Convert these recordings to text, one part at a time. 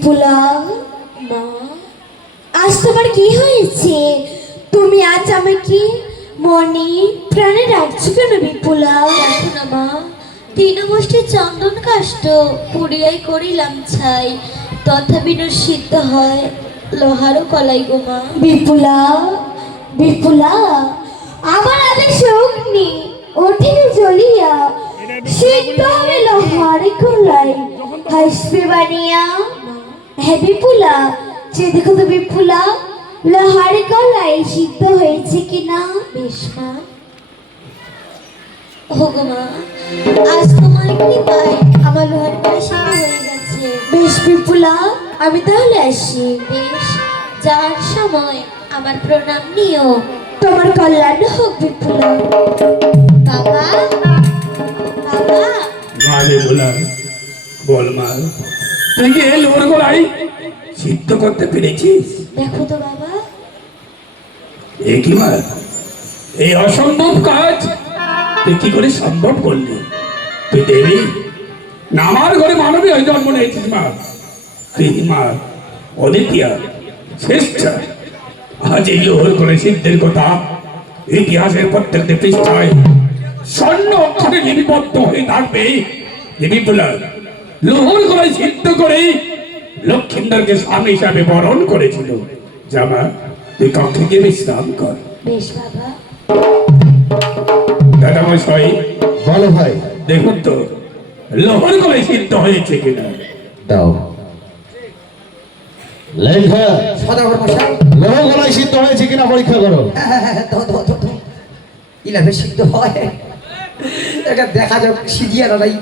বিপুলা, মা, আজ তোমার কি হয়েছে? তুমি আজ আমাকে মনে প্রাণে রাখছো কেন বিপুলা? দেখো না মা, তৃণমুষ্টি চন্দন কাষ্ঠ পুড়িয়াই করিলাম ছাই, তথাপি সিদ্ধ হয় লোহারও কলাই গো মা। বিপুলা, বিপুলা, আমার আদেশ অগ্নি ওঠে জ্বলিয়া, সিদ্ধ হবে লোহার কলাই হাসবে বানিয়া। হ্যাঁ বিপুলা, যে দেখো তো বিপুলা, লোহার কলাই সিদ্ধ হয়েছে কিনা। বেশ মা। ও গো মা, আজ তোমার কৃপায় আমার লোহার কলাই সিদ্ধ হয়ে গেছে। বেশ বিপুলা, আমি তাহলে আসি। বেশ, যার সময় আমার প্রণাম নিও। তোমার কল্যাণ হোক বিপুলা। বাবা, বাবা, মালে বলার বল মাল, তুই কি এই লোহার গলাই সিদ্ধ করতে পেরেছিস? দেখো তো বাবা। এ কি মাল, এই অসম্ভব কাজ তুই কি করে সম্ভব করলি? তুই দেবী না, আমার ঘরে মানবী হয়ে জন্ম নিয়েছিস মা। তুই মা অদ্বিতীয়া শ্রেষ্ঠা। আজ এই লোহার গলাই সিদ্ধের কথা ইতিহাসের প্রত্যেকটি পৃষ্ঠায় স্বর্ণ অক্ষরে লিপিবদ্ধ হয়ে থাকবে। বিপুলার লোহার গলায় সিদ্ধ করে লক্ষ্মীন্দরকে স্বামী হিসাবে বরণ করেছিল। জামা, তুই কক্ষে গিয়ে বিশ্রাম কর। বেশ বাবা। দাদা মশাই, বলো ভাই। দেখুন তো লোহার গলায় সিদ্ধ হয়েছে কিনা। দাও লেখা, সদাগর মশাই, লোহ গলায় সিদ্ধ হয়েছে কিনা পরীক্ষা করো। ইলাভে সিদ্ধ হয়, এটা দেখা যাক সিজিয়া লড়াই।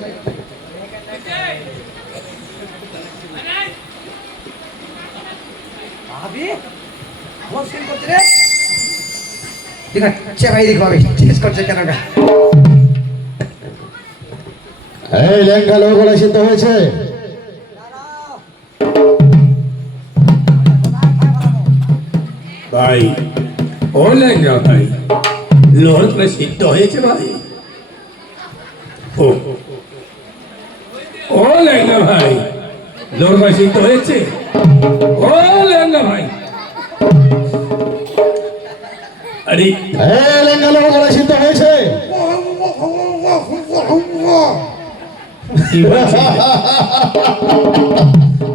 ঠিক আছে ভাই, দেখো আমি টেস্ট করছে কেন গা। এই লেখা, লোহ গলায় সিদ্ধ হয়েছে। ভাই, ও লেঙ্গা ভাই, লোহার গলায় সিদ্ধ হয়েছে ভাই। ও ও লেঙ্গা ভাই, লোহার গলায় সিদ্ধ হয়েছে। ও লেঙ্গা ভাই, আরে এই লেখা, লোহ গলায় সিদ্ধ হয়েছে। কি বলছিস?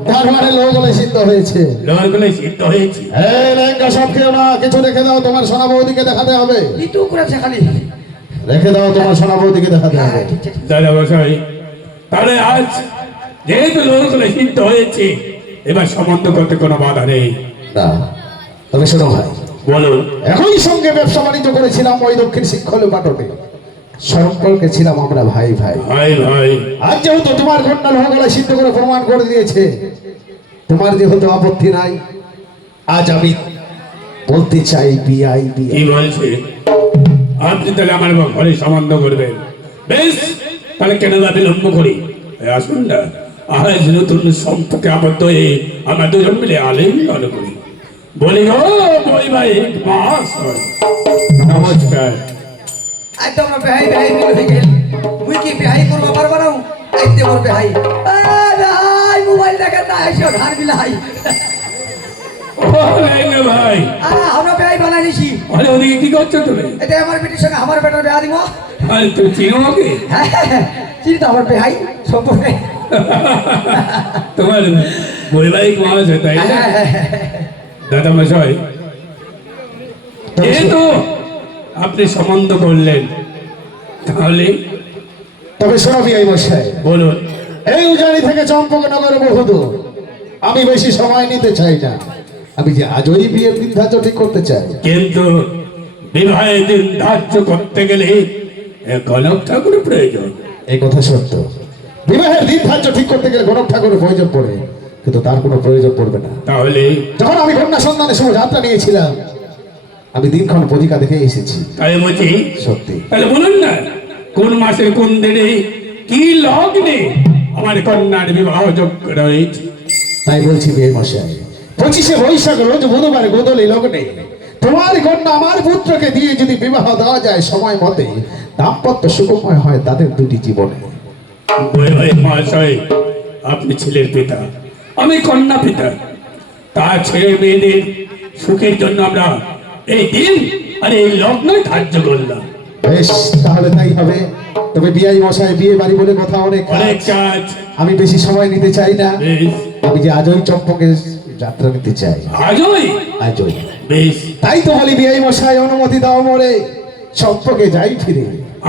তার মানে লোহ গলায় সিদ্ধ হয়েছে। লোহার গলায় সিদ্ধ হয়েছে। এই লেখা, সব কেউ না, কিছু রেখে দাও, তোমার সোনা বৌদিকে দেখাতে হবে। ইটু করেছে খালি। রেখে দাও, তোমার সোনা বৌদিকে দেখাতে হবে। হ্যাঁ, ঠিক ঠিক। দাদা মশাই, তাহলে আজ যেহেতু লোহার গলায় সিদ্ধ হয়েছে, এবার সম্বন্ধ করতে কোনো বাধা নেই। না, তবে শোনো ভাই, বলুন। একই সঙ্গে ব্যবসা বাণিজ্য করেছিলাম ওই দক্ষিণ শিক্ষল পাটকে, সম্পর্কে ছিলাম আমরা ভাই ভাই। ভাই ভাই, আজ যেহেতু তোমার ঘটনা লোহ গলায় সিদ্ধ করে প্রমাণ করে দিয়েছে, তোমার যেহেতু আপত্তি নাই, আজ আমি বলতে চাই বিআই কি বিআই। বলছে? আপনি তাহলে আমার ঘরে সম্বন্ধ করবেন? বেশ, তাহলে কেন না বিলম্ব করি, এই আসুন না, আজ নতুন সম্পর্কে আবদ্ধ হয়ে আমরা দুজন মিলে আলিঙ্গন করি। বলি গো বৈবাহিক মহাশয়, নমস্কার। আজ তো আমরা বেহাই বেহাই মিল হয়ে গেল। মুই কি বেহাই করবো পারবো না? আইতে মোর বেহাই। বেহাই মোবাইল দেখেন না, এসে ধার বিলাই। ও লেঙ্গা ভাই, আমরা বেহাই বানাই নিছি। আরে ওদিকে কি করছো তুমি? এটা আমার বেটির সঙ্গে আমার বেটার বেহা দিব। আরে তুমি চিনো ওকে? চিনি তো আমার বেহাই সম্পর্কে। তোমার বৈবাহিক মহাশয়, তাই না? দাদা মশাই, যেহেতু আপনি সম্বন্ধ করলেন, তাহলে তবে শোনো বিআই মশাই, বলুন। এই উজানি থেকে চম্পকনগর বহুদূর, আমি বেশি সময় নিতে চাই না। আমি যে আজই বিয়ের দিন ধার্য ঠিক করতে চাই। কিন্তু বিবাহের দিন ধার্য করতে গেলে গণক ঠাকুরের প্রয়োজন। এই কথা সত্য, বিবাহের দিন ধার্য ঠিক করতে গেলে গণক ঠাকুরের প্রয়োজন পড়ে, কিন্তু তার কোনো প্রয়োজন পড়বে না। তাহলে যখন আমি কন্যা সন্ধানে শুভ যাত্রা নিয়েছিলাম, আমি দিনক্ষণ পত্রিকা দেখে এসেছি। তাই বলছি, সত্যি। তাহলে বলুন না, কোন মাসে কোন দিনে কি লগ্নে আমার কন্যার বিবাহ যোগ্য রয়েছে? তাই বলছি বিয়ে মশাই, 25শে বৈশাখ রোজ বুধবার গোদলি লগ্নে তোমার কন্যা আমার পুত্রকে দিয়ে যদি বিবাহ দেওয়া যায় সময় মতে, দাম্পত্য সুখময় হয় তাদের দুটি জীবনে। বৈবাহিক মহাশয়, আপনি ছেলের পিতা, আমি কন্যা পিতা। তা ছেলে মেয়েদের সুখের জন্য আমরা এই দিন আর এই লগ্ন ধার্য করলাম। বেশ, তাহলে তাই হবে। তবে বিআই মশাই, বিয়ে বাড়ি বলে কথা, অনেক অনেক কাজ। কাজ। আমি বেশি সময় নিতে চাই না। বেশ, আমি যে আজই চম্পকের যাত্রা নিতে চাই। আজই? আজই। বেশ, তাই তো বলি বিআই মশাই, অনুমতি দাও মোরে, চম্পকে যাই ফিরে।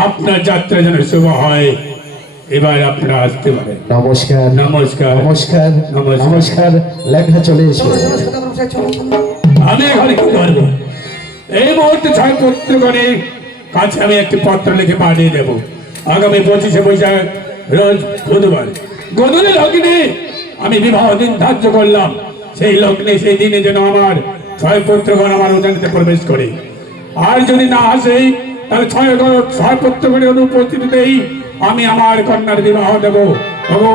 আপনার যাত্রা যেন শুভ হয়। এবার আপনারা আসতে পারেন। নমস্কার নমস্কার। নমস্কার নমস্কার। নমস্কার। লেখা চলে এসো। চলো চলো সদাগর মশাই, চলো চলো। আমি এখানে কি করবো? এই মুহূর্তে ছয় পত্রগণের কাছে আমি একটি পত্র লিখে পাঠিয়ে দেব। আগামী 25শে বৈশাখ রোজ বুধবার গোধূলি লগ্নে আমি বিবাহ দিন ধার্য করলাম। সেই লগ্নে সেই দিনে যেন আমার ছয় পত্রগণ আমার উদ্যানেতে প্রবেশ করে। আর যদি না আসে তাহলে ছয় পত্রগণের অনুপস্থিতিতেই আমি আমার কন্যার বিবাহ দেব।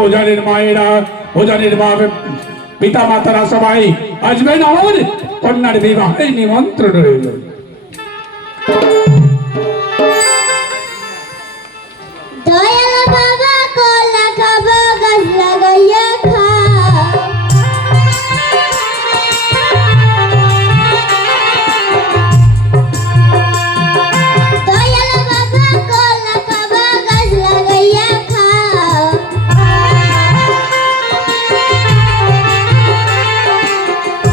ওজানের মায়েরা, ওজানের মা, পিতা মাতারা সবাই আসবেন আমার কন্যার বিবাহে নিমন্ত্রণ রইল। দয়াল বাবা কলা খাবা গাছ লাগাইয়া খা। দয়াল বাবা কলা খাবা গাছ লাগাইয়া খা।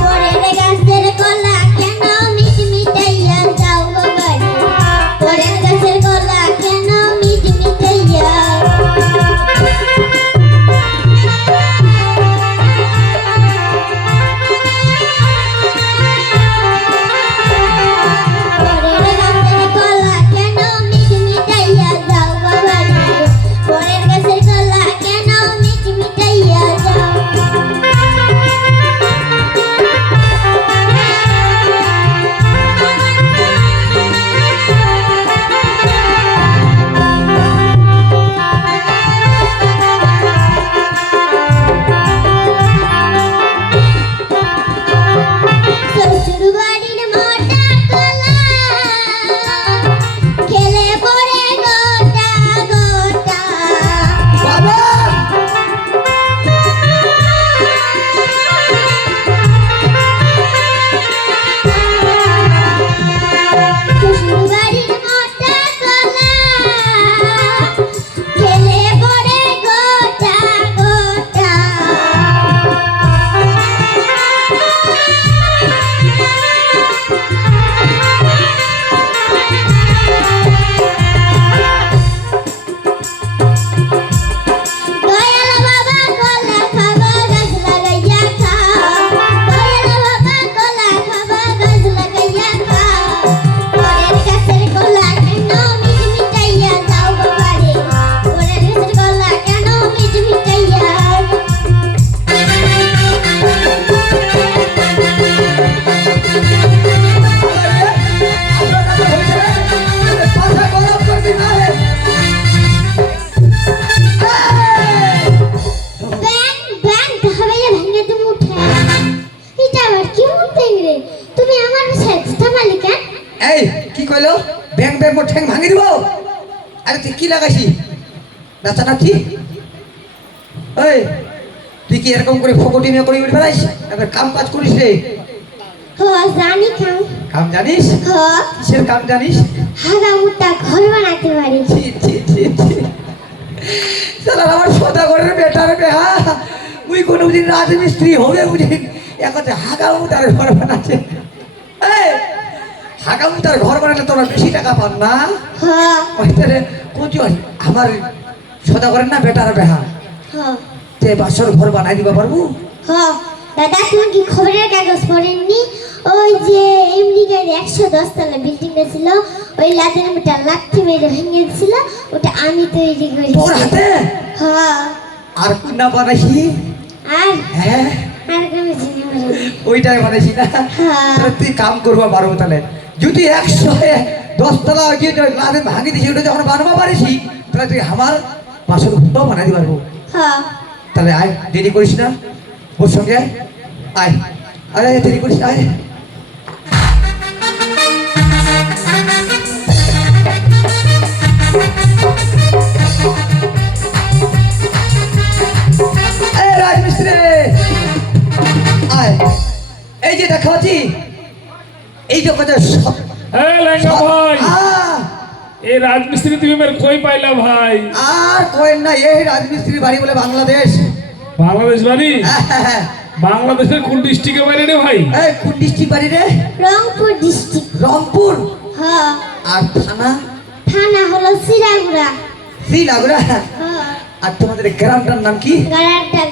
পরের গাছের কলা কেন মিটমিটাইয়া যাও গো বাড়ি। পরের গাছের কলা কেন মিটমিটাইয়া। পরের গাছের কলা কেন মিটমিটাইয়া যাও গো বাড়ি। পরের গাছের কলা কেন মিটমিটাইয়া যাও। শ্বশুর বাড়ির মোটা কলা খেলে পড়ে গোটা গোটা। বাবা শ্বশুর বাড়ির মোটা কলা খেলে পড়ে গোটা গোটা। দয়াল বাবা কলা খাবা গাছ লাগাইয়া খা। দয়াল বাবা কলা খাবা গাছ লাগাইয়া খা। পরের গাছের কলা কেন মিটমিটাইয়া যাও গো বাড়ি। পরের গাছের কলা কেন মিটমিটাইয়া। পাশা গরম করবি না রে। ব্যাং ব্যাং ধাবাইয়া ভেঙে তুমি উঠে। এটা আবার কি উঠতে রে? তুমি আমার সাথে থামালি কেন? এই কি কইলো? ব্যাং ব্যাং মোর ঠ্যাং ভাঙি দিব। আরে তুই কি লাগাইছি? নাচানাচি? এই তুই কি এরকম করে ফকটি নিয়ে করে বেড়াইস? এবার কাম কাজ করিস রে। হ জানি খাও। কাম জানিস? হ কিসের কাম জানিস? হাগা মুতা ঘর বানাতে পারি। ছি ছি ছি ছি। শালা আমার সদাগরের বেটার বেহা। মুই কোনো দিন রাজমিস্ত্রি হবে বুঝি। একাতে হাগামু তার ঘর বানাচ্ছে। এই হাগামু তার ঘর বানালে তোরা বেশি টাকা পান না? হ ওইটারে কোচি আমার সদাগরের না বেটার বেহা। হ তে বাসর ঘর বানাই দিবা পারবো? হ দাদা তুমি কি খবরের কাগজ পড়েননি? ওই যে এমনি গাড়ি 110 তলা বিল্ডিংটা ছিল, ওই লাদের মেটা লাঠি মেরে ভেঙে দিছিল, ওটা আমি তৈরি তোর করেছি। হাতে? হ্যাঁ আর কুন্না বানাইছি? আর হ্যাঁ আর কোনো চিনি পারি ওইটাই বানাইছি না? হ্যাঁ। তাহলে তুই কাম করবা পারবো তাহলে। যদি 110 তলা যে লাদে ভাঙি দিছি ওটা যখন বানাবা পারিছি, তাহলে তুই আমার বাসর ঘরটাও বানাই দিতে পারবো। হ্যাঁ তাহলে আয়, দেরি করিস না, ওর সঙ্গে আয়। আয় আয় আয়, দেরি করিস না, আয়। রাজমিস্ত্রি এই যে দেখাচ্ছি এই যে কথা লেঙ্গা ভাই এই রাজমিস্ত্রি তুমি মেরে কই পাইলা ভাই? আর কোয়েন না, এই রাজমিস্ত্রি বাড়ি বলে বাংলাদেশ। বাংলাদেশ বাড়ি? হ্যাঁ। বাংলাদেশের কোন ডিস্ট্রিক্টে বাড়ি রে ভাই? এই কোন ডিস্ট্রিক্ট বাড়ি রে? রংপুর ডিস্ট্রিক্ট। রংপুর। হ্যাঁ। আর থানা? থানা হলো সিরাগুড়া। শ্রীনাগুড়া। হ্যাঁ। আর তোমাদের গ্রামটার নাম কি? গ্রামের